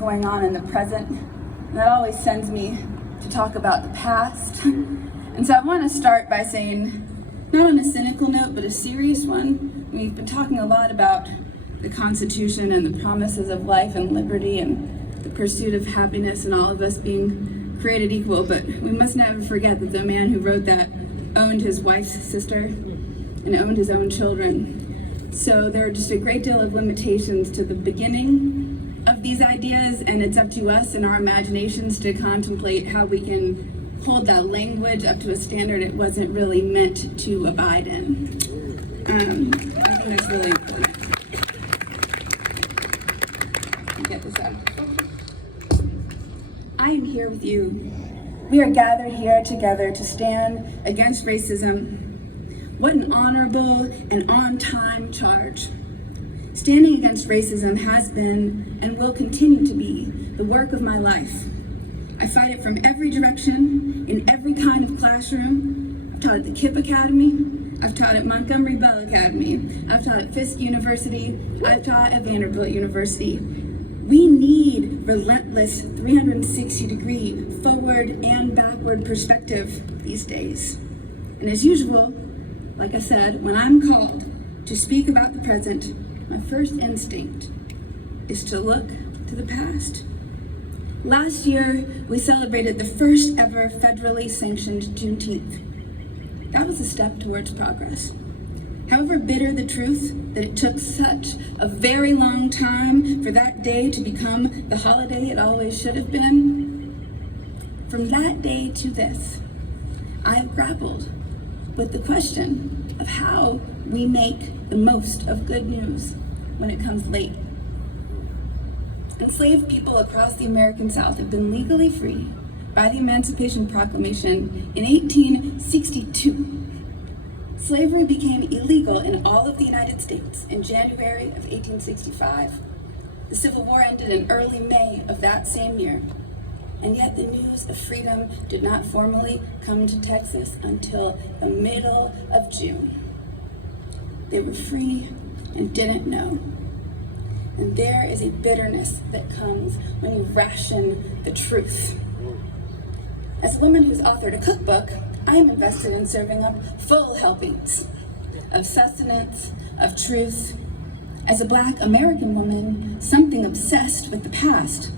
going on in the present, and that always sends me to talk about the past. And so I want to start by saying, not on a cynical note, but a serious one. We've been talking a lot about the Constitution and the promises of life and liberty and the pursuit of happiness and all of us being created equal, but we must never forget that the man who wrote that owned his wife's sister and owned his own children. So there are just a great deal of limitations to the beginning of these ideas, and it's up to us and our imaginations to contemplate how we can hold that language up to a standard it wasn't really meant to abide in. I think that's really important. Get this out. I am here with you. We are gathered here together to stand against racism. What an honorable and on-time charge. Standing against racism has been and will continue to be the work of my life. I fight it from every direction, in every kind of classroom. I've taught at the KIPP Academy. I've taught at Montgomery Bell Academy. I've taught at Fisk University. I've taught at Vanderbilt University. We need relentless 360-degree forward and backward perspective these days. And as usual, like I said, when I'm called to speak about the present, my first instinct is to look to the past. Last year, we celebrated the first ever federally sanctioned Juneteenth. That was a step towards progress. However bitter the truth that it took such a very long time for that day to become the holiday it always should have been, from that day to this, I've grappled with the question of how we make the most of good news when it comes late. Enslaved people across the American South have been legally free by the Emancipation Proclamation in 1862. Slavery became illegal in all of the United States in January of 1865. The Civil War ended in early May of that same year. And yet the news of freedom did not formally come to Texas until the middle of June. They were free and didn't know. And there is a bitterness that comes when you ration the truth. As a woman who's authored a cookbook, I am invested in serving up full helpings of sustenance, of truth. As a Black American woman, something obsessed with the past,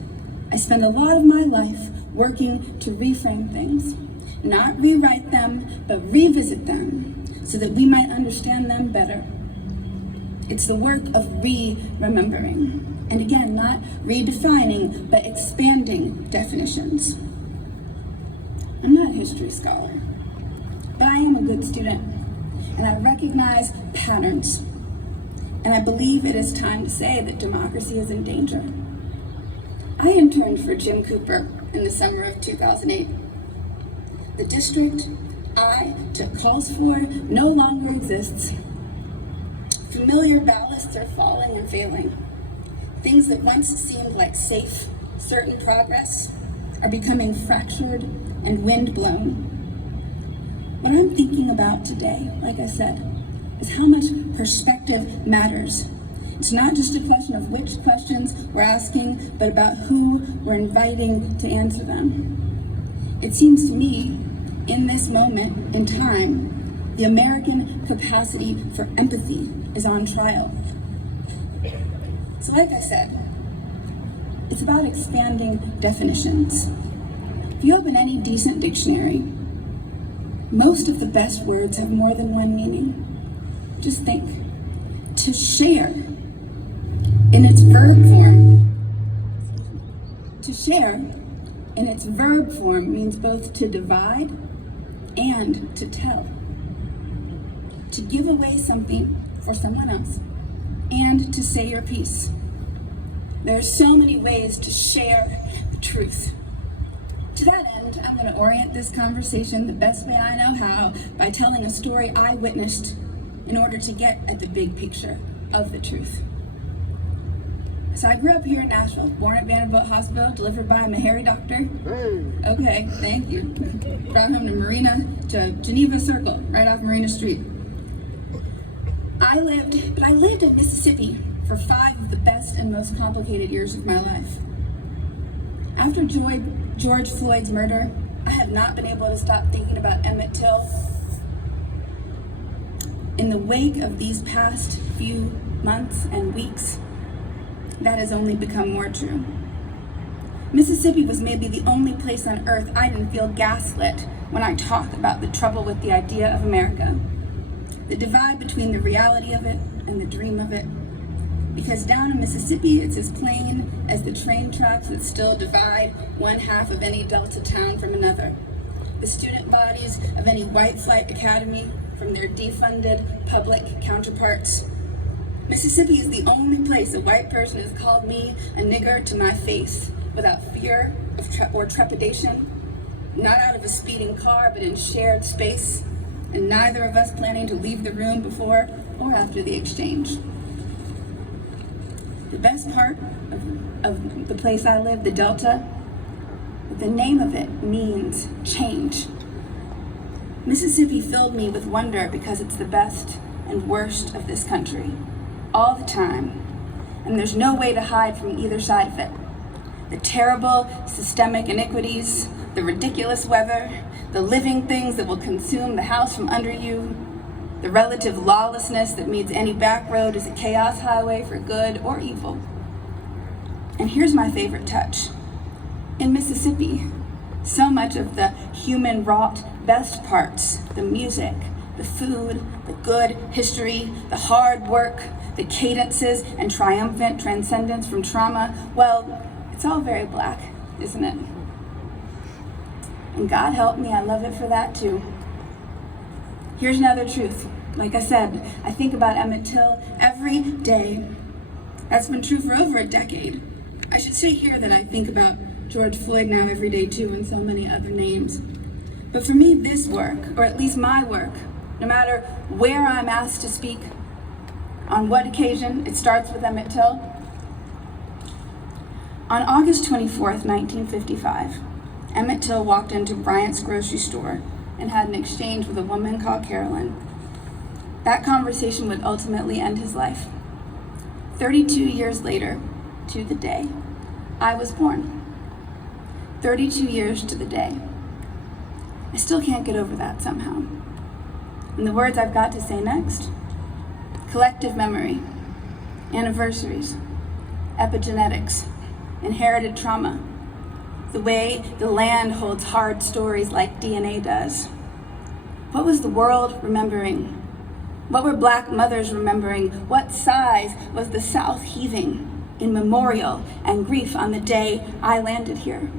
I spend a lot of my life working to reframe things, not rewrite them, but revisit them so that we might understand them better. It's the work of remembering, and again, not redefining, but expanding definitions. I'm not a history scholar, but I am a good student, and I recognize patterns, and I believe it is time to say that democracy is in danger. I interned for Jim Cooper in the summer of 2008. The district I took calls for no longer exists. Familiar ballasts are falling and failing. Things that once seemed like safe, certain progress are becoming fractured and windblown. What I'm thinking about today, like I said, is how much perspective matters. It's not just a question of which questions we're asking, but about who we're inviting to answer them. It seems to me, in this moment in time, the American capacity for empathy is on trial. So like I said, it's about expanding definitions. If you open any decent dictionary, most of the best words have more than one meaning. Just think. To share, in its verb form. To share, in its verb form, means both to divide and to tell. To give away something for someone else, and to say your piece. There are so many ways to share the truth. To that end, I'm going to orient this conversation the best way I know how by telling a story I witnessed in order to get at the big picture of the truth. So I grew up here in Nashville, born at Vanderbilt Hospital, delivered by a Meharry doctor. Okay, thank you. Brought home to Geneva Circle, right off Marina Street. I lived in Mississippi for 5 of the best and most complicated years of my life. After George Floyd's murder, I have not been able to stop thinking about Emmett Till. In the wake of these past few months and weeks, that has only become more true. Mississippi was maybe the only place on earth I didn't feel gaslit when I talk about the trouble with the idea of America, the divide between the reality of it and the dream of it. Because down in Mississippi, it's as plain as the train tracks that still divide one half of any Delta town from another, the student bodies of any white flight academy from their defunded public counterparts. Mississippi is the only place a white person has called me a nigger to my face without fear or trepidation, not out of a speeding car, but in shared space, and neither of us planning to leave the room before or after the exchange. The best part of the place I live, the Delta, the name of it means change. Mississippi filled me with wonder because it's the best and worst of this country, all the time, and there's no way to hide from either side of it. The terrible systemic iniquities, the ridiculous weather, the living things that will consume the house from under you, the relative lawlessness that means any back road is a chaos highway for good or evil. And here's my favorite touch. In Mississippi, so much of the human-wrought best parts, the music, the food, the good history, the hard work, the cadences and triumphant transcendence from trauma, well, it's all very Black, isn't it? And God help me, I love it for that too. Here's another truth. Like I said, I think about Emmett Till every day. That's been true for over a decade. I should say here that I think about George Floyd now every day too, and so many other names. But for me, this work, or at least my work, no matter where I'm asked to speak, on what occasion, it starts with Emmett Till. On August 24th, 1955, Emmett Till walked into Bryant's grocery store and had an exchange with a woman called Carolyn. That conversation would ultimately end his life. 32 years later, to the day, I was born. 32 years to the day. I still can't get over that somehow. And the words I've got to say next: collective memory, anniversaries, epigenetics, inherited trauma, the way the land holds hard stories like DNA does. What was the world remembering? What were Black mothers remembering? What sighs was the South heaving in memorial and grief on the day I landed here?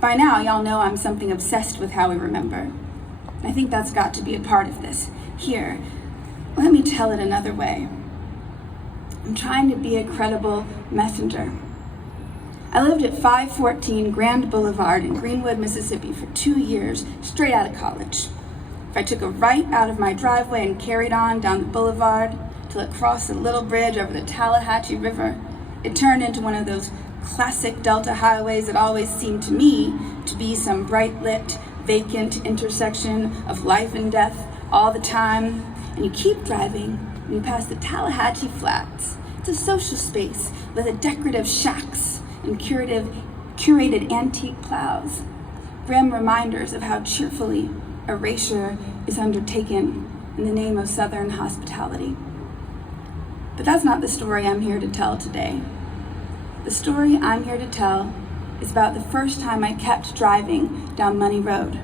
By now, y'all know I'm something obsessed with how we remember. I think that's got to be a part of this. Here, let me tell it another way. I'm trying to be a credible messenger. I lived at 514 Grand Boulevard in Greenwood, Mississippi for 2 years, straight out of college. If I took a right out of my driveway and carried on down the boulevard till it crossed the little bridge over the Tallahatchie River, it turned into one of those classic Delta highways that always seemed to me to be some bright-lit, vacant intersection of life and death all the time. And you keep driving, and you pass the Tallahatchie Flats. It's a social space with a decorative shacks and curated antique plows, grim reminders of how cheerfully erasure is undertaken in the name of Southern hospitality. But that's not the story I'm here to tell today. The story I'm here to tell is about the first time I kept driving down Money Road.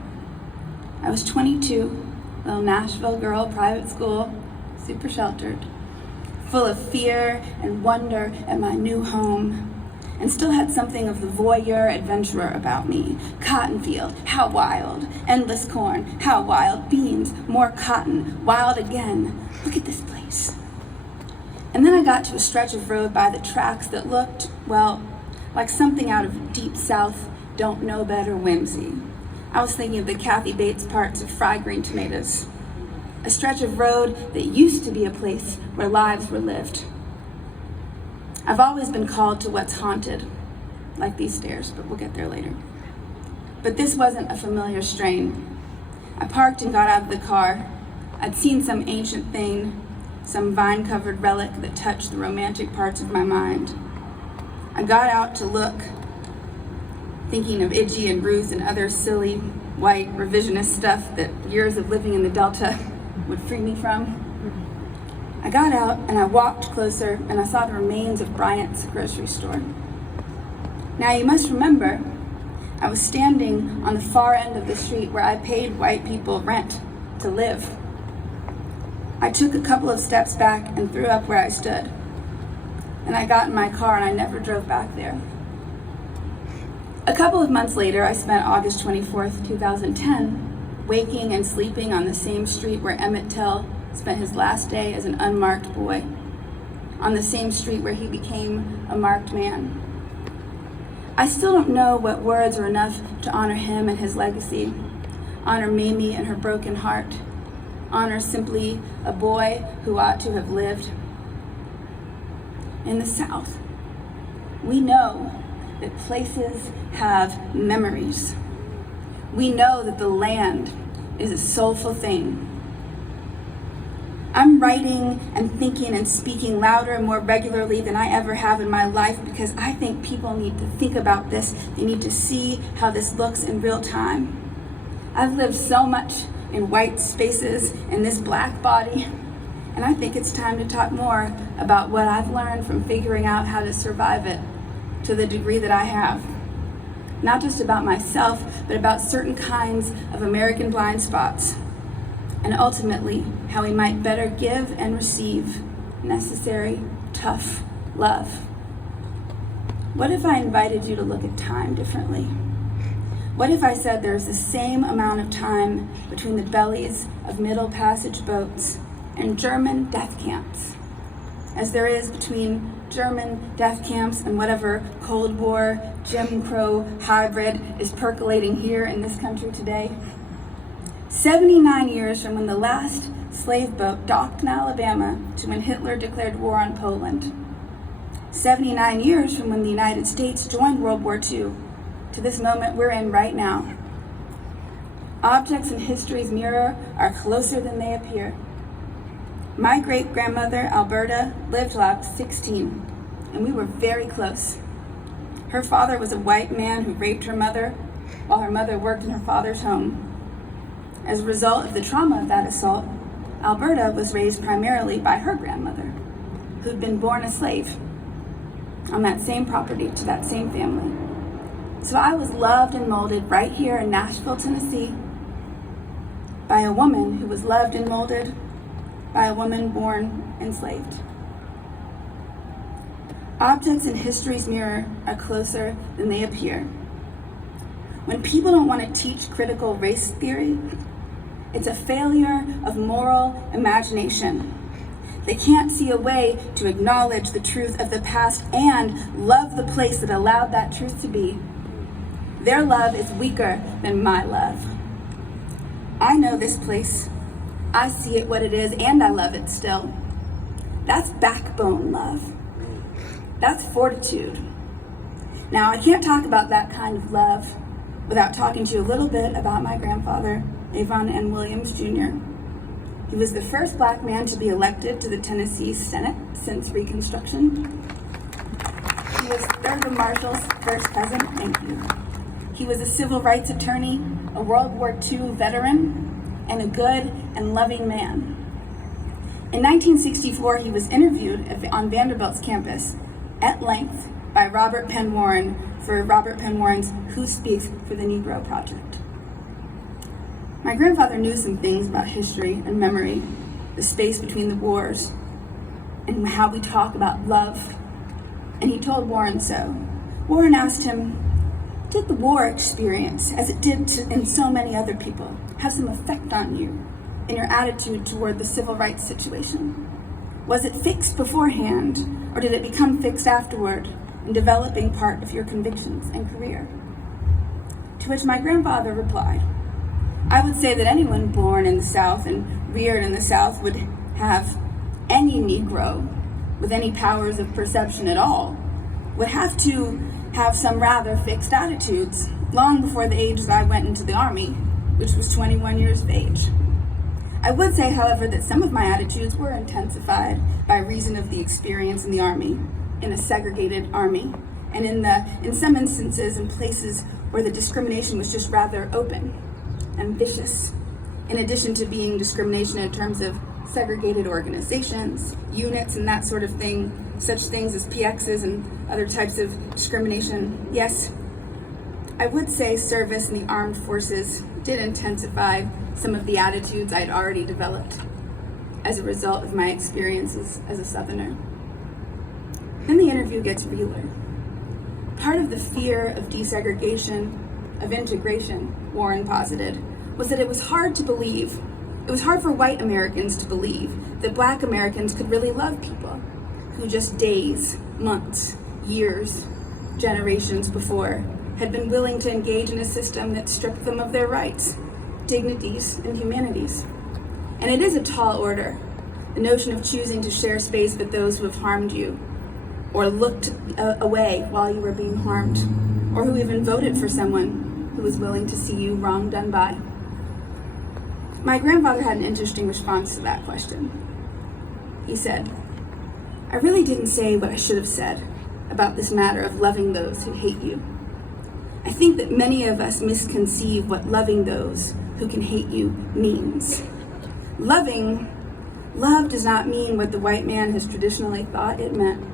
I was 22, little Nashville girl, private school, super sheltered, full of fear and wonder at my new home, and still had something of the voyeur adventurer about me. Cotton field, how wild. Endless corn, how wild. Beans, more cotton, wild again. Look at this place. And then I got to a stretch of road by the tracks that looked, well, like something out of Deep South, don't know better whimsy. I was thinking of the Kathy Bates parts of fried green tomatoes. A stretch of road that used to be a place where lives were lived. I've always been called to what's haunted, like these stairs, but we'll get there later. But this wasn't a familiar strain. I parked and got out of the car. I'd seen some ancient thing, some vine-covered relic that touched the romantic parts of my mind. I got out to look, thinking of Iggy and Ruth and other silly, white, revisionist stuff that years of living in the Delta would free me from. I got out and I walked closer and I saw the remains of Bryant's grocery store. Now you must remember, I was standing on the far end of the street where I paid white people rent to live. I took a couple of steps back and threw up where I stood. And I got in my car and I never drove back there. A couple of months later, I spent August 24th, 2010, waking and sleeping on the same street where Emmett spent his last day as an unmarked boy, on the same street where he became a marked man. I still don't know what words are enough to honor him and his legacy, honor Mamie and her broken heart, honor simply a boy who ought to have lived. In the South, we know that places have memories. We know that the land is a soulful thing. I'm writing and thinking and speaking louder and more regularly than I ever have in my life because I think people need to think about this. They need to see how this looks in real time. I've lived so much in white spaces in this black body, and I think it's time to talk more about what I've learned from figuring out how to survive it to the degree that I have. Not just about myself, but about certain kinds of American blind spots, and ultimately how we might better give and receive necessary, tough love. What if I invited you to look at time differently? What if I said there's the same amount of time between the bellies of Middle Passage boats and German death camps as there is between German death camps and whatever Cold War, Jim Crow hybrid is percolating here in this country today? 79 years from when the last slave boat docked in Alabama to when Hitler declared war on Poland. 79 years from when the United States joined World War II to this moment we're in right now. Objects in history's mirror are closer than they appear. My great-grandmother, Alberta, lived till I was 16, and we were very close. Her father was a white man who raped her mother while her mother worked in her father's home. As a result of the trauma of that assault, Alberta was raised primarily by her grandmother, who'd been born a slave on that same property to that same family. So I was loved and molded right here in Nashville, Tennessee, by a woman who was loved and molded by a woman born enslaved. Objects in history's mirror are closer than they appear. When people don't want to teach critical race theory, it's a failure of moral imagination. They can't see a way to acknowledge the truth of the past and love the place that allowed that truth to be. Their love is weaker than my love. I know this place. I see it what it is, and I love it still. That's backbone love. That's fortitude. Now, I can't talk about that kind of love without talking to you a little bit about my grandfather, Avon and Williams Jr. He was the first black man to be elected to the Tennessee Senate since Reconstruction. He was Thurgood Marshall's first cousin, thank you. He was a civil rights attorney, a World War II veteran, and a good and loving man. In 1964, he was interviewed on Vanderbilt's campus at length by Robert Penn Warren for Robert Penn Warren's Who Speaks for the Negro Project. My grandfather knew some things about history and memory, the space between the wars, and how we talk about love, and he told Warren so. Warren asked him, did the war experience, as it did in so many other people, have some effect on you in your attitude toward the civil rights situation? Was it fixed beforehand, or did it become fixed afterward in developing part of your convictions and career? To which my grandfather replied, I would say that anyone born in the South and reared in the South would have any Negro with any powers of perception at all would have to have some rather fixed attitudes long before the age that I went into the Army, which was 21 years of age. I would say, however, that some of my attitudes were intensified by reason of the experience in the Army, in a segregated Army, and in some instances in places where the discrimination was just rather open and vicious, in addition to being discrimination in terms of segregated organizations, units, and that sort of thing, such things as PXs and other types of discrimination. Yes, I would say service in the armed forces did intensify some of the attitudes I'd already developed as a result of my experiences as a Southerner. Then the interview gets realer. Part of the fear of desegregation, of integration, Warren posited, was that it was hard to believe. It was hard for white Americans to believe that Black Americans could really love people who just days, months, years, generations before had been willing to engage in a system that stripped them of their rights, dignities, and humanities. And it is a tall order, the notion of choosing to share space with those who have harmed you, or looked away while you were being harmed, or who even voted for someone who was willing to see you wrong done by. My grandfather had an interesting response to that question. He said, "I really didn't say what I should have said about this matter of loving those who hate you. I think that many of us misconceive what loving those who can hate you means. Love does not mean what the white man has traditionally thought it meant.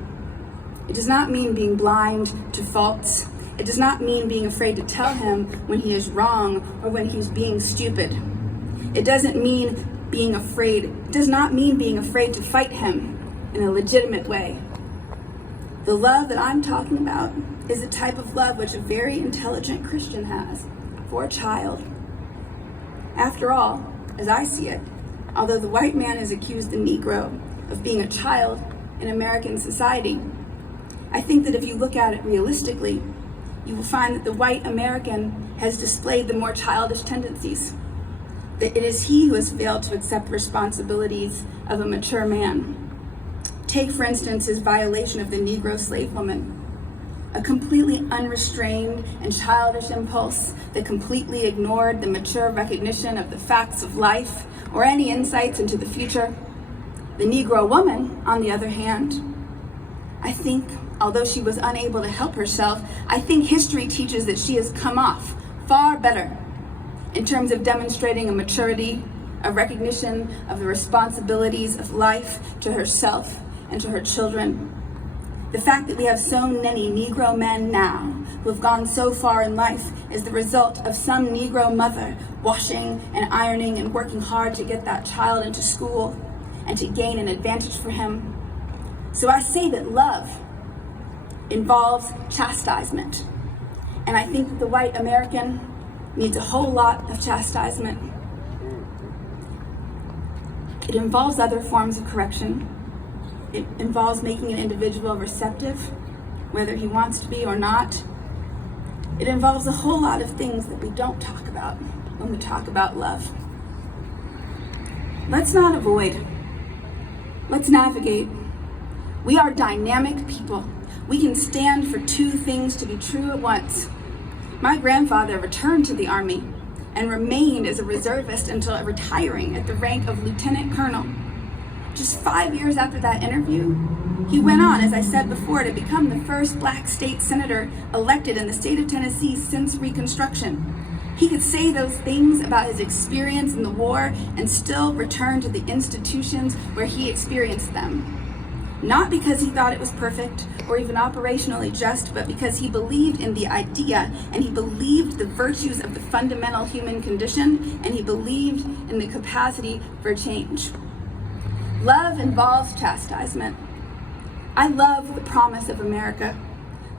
It does not mean being blind to faults. It does not mean being afraid to tell him when he is wrong or when he's being stupid. It doesn't mean being afraid. It does not mean being afraid to fight him in a legitimate way. The love that I'm talking about is the type of love which a very intelligent Christian has for a child. After all, as I see it, although the white man has accused the Negro of being a child in American society, I think that if you look at it realistically, you will find that the white American has displayed the more childish tendencies. That it is he who has failed to accept responsibilities of a mature man. Take, for instance, his violation of the Negro slave woman, a completely unrestrained and childish impulse that completely ignored the mature recognition of the facts of life or any insights into the future. The Negro woman, on the other hand, I think, although she was unable to help herself, I think history teaches that she has come off far better in terms of demonstrating a maturity, a recognition of the responsibilities of life to herself and to her children. The fact that we have so many Negro men now who have gone so far in life is the result of some Negro mother washing and ironing and working hard to get that child into school and to gain an advantage for him. So I say that love involves chastisement. And I think that the white American needs a whole lot of chastisement. It involves other forms of correction. It involves making an individual receptive, whether he wants to be or not. It involves a whole lot of things that we don't talk about when we talk about love. Let's not avoid. Let's navigate. We are dynamic people. We can stand for two things to be true at once. My grandfather returned to the Army and remained as a reservist until retiring at the rank of lieutenant colonel. Just 5 years after that interview, he went on, as I said before, to become the first Black state senator elected in the state of Tennessee since Reconstruction. He could say those things about his experience in the war and still return to the institutions where he experienced them. Not because he thought it was perfect or even operationally just, but because he believed in the idea and he believed the virtues of the fundamental human condition and he believed in the capacity for change. Love involves chastisement. I love the promise of America.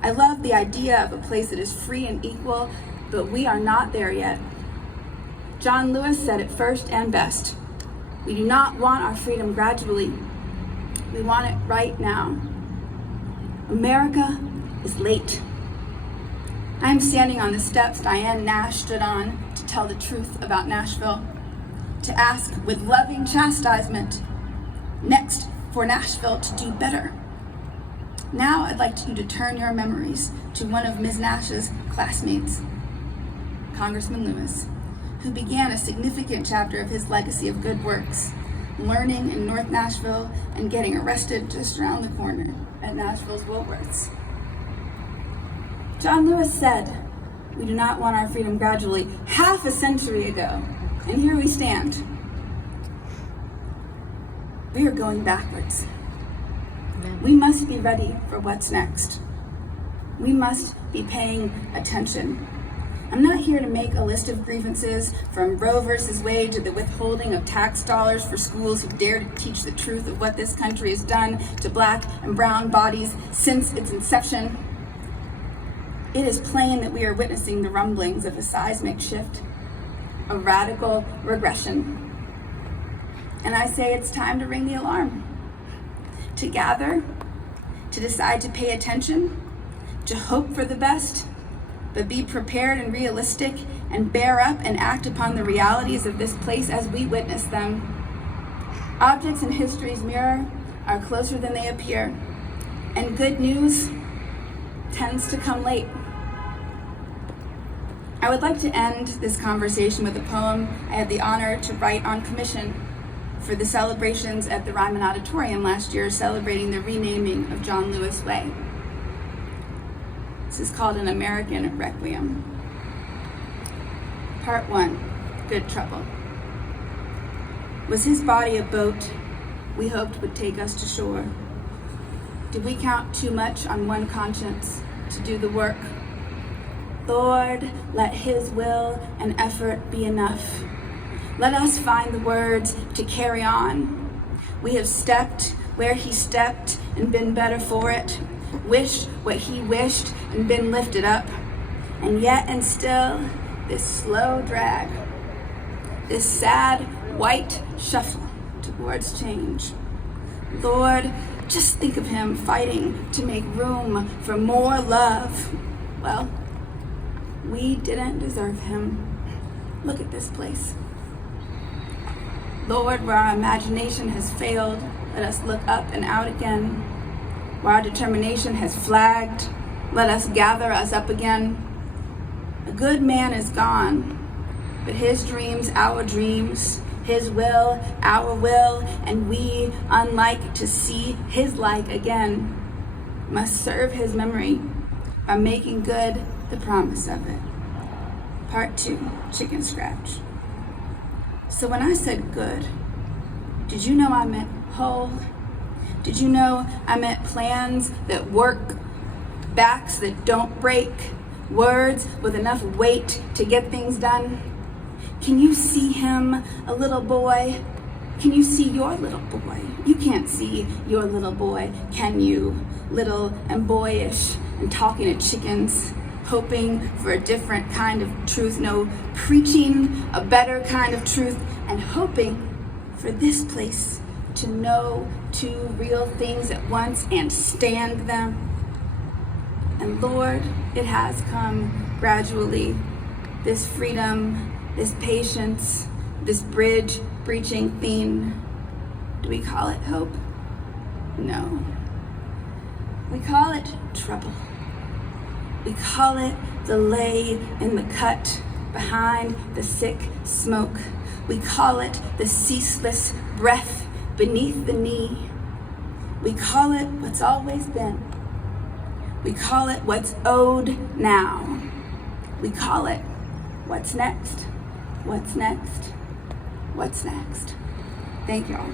I love the idea of a place that is free and equal, but we are not there yet. John Lewis said it first and best. We do not want our freedom gradually. We want it right now. America is late. I am standing on the steps Diane Nash stood on to tell the truth about Nashville, to ask with loving chastisement, next for Nashville to do better. Now I'd like you to turn your memories to one of Ms. Nash's classmates, Congressman Lewis, who began a significant chapter of his legacy of good works, learning in North Nashville and getting arrested just around the corner at Nashville's Woolworths. John Lewis said, "We do not want our freedom gradually," half a century ago, and here we stand. We are going backwards. We must be ready for what's next. We must be paying attention. I'm not here to make a list of grievances, from Roe versus Wade to the withholding of tax dollars for schools who dare to teach the truth of what this country has done to Black and brown bodies since its inception. It is plain that we are witnessing the rumblings of a seismic shift, a radical regression. And I say it's time to ring the alarm, to gather, to decide to pay attention, to hope for the best, but be prepared and realistic and bear up and act upon the realities of this place as we witness them. Objects in history's mirror are closer than they appear, and good news tends to come late. I would like to end this conversation with a poem I had the honor to write on commission for the celebrations at the Ryman Auditorium last year, celebrating the renaming of John Lewis Way. This is called An American Requiem. Part 1, Good Trouble. Was his body a boat we hoped would take us to shore? Did we count too much on one conscience to do the work? Lord, let his will and effort be enough. Let us find the words to carry on. We have stepped where he stepped and been better for it, wished what he wished and been lifted up, and yet and still this slow drag, this sad white shuffle towards change. Lord, just think of him fighting to make room for more love. Well, we didn't deserve him. Look at this place. Lord, where our imagination has failed, let us look up and out again. Where our determination has flagged, let us gather us up again. A good man is gone, but his dreams, our dreams, his will, our will, and we, unlike to see his like again, must serve his memory by making good the promise of it. Part 2, Chicken Scratch. So when I said good, did you know I meant whole? Did you know I meant plans that work, backs that don't break, words with enough weight to get things done? Can you see him, a little boy? Can you see your little boy? You can't see your little boy, can you? Little and boyish and talking to chickens, hoping for a different kind of truth, no, preaching a better kind of truth, and hoping for this place to know two real things at once and stand them. And Lord, it has come gradually, this freedom, this patience, this bridge breaching theme. Do we call it hope? No. We call it trouble. We call it delay in the cut behind the sick smoke. We call it the ceaseless breath beneath the knee. We call it what's always been. We call it what's owed now. We call it what's next, what's next, what's next. Thank y'all.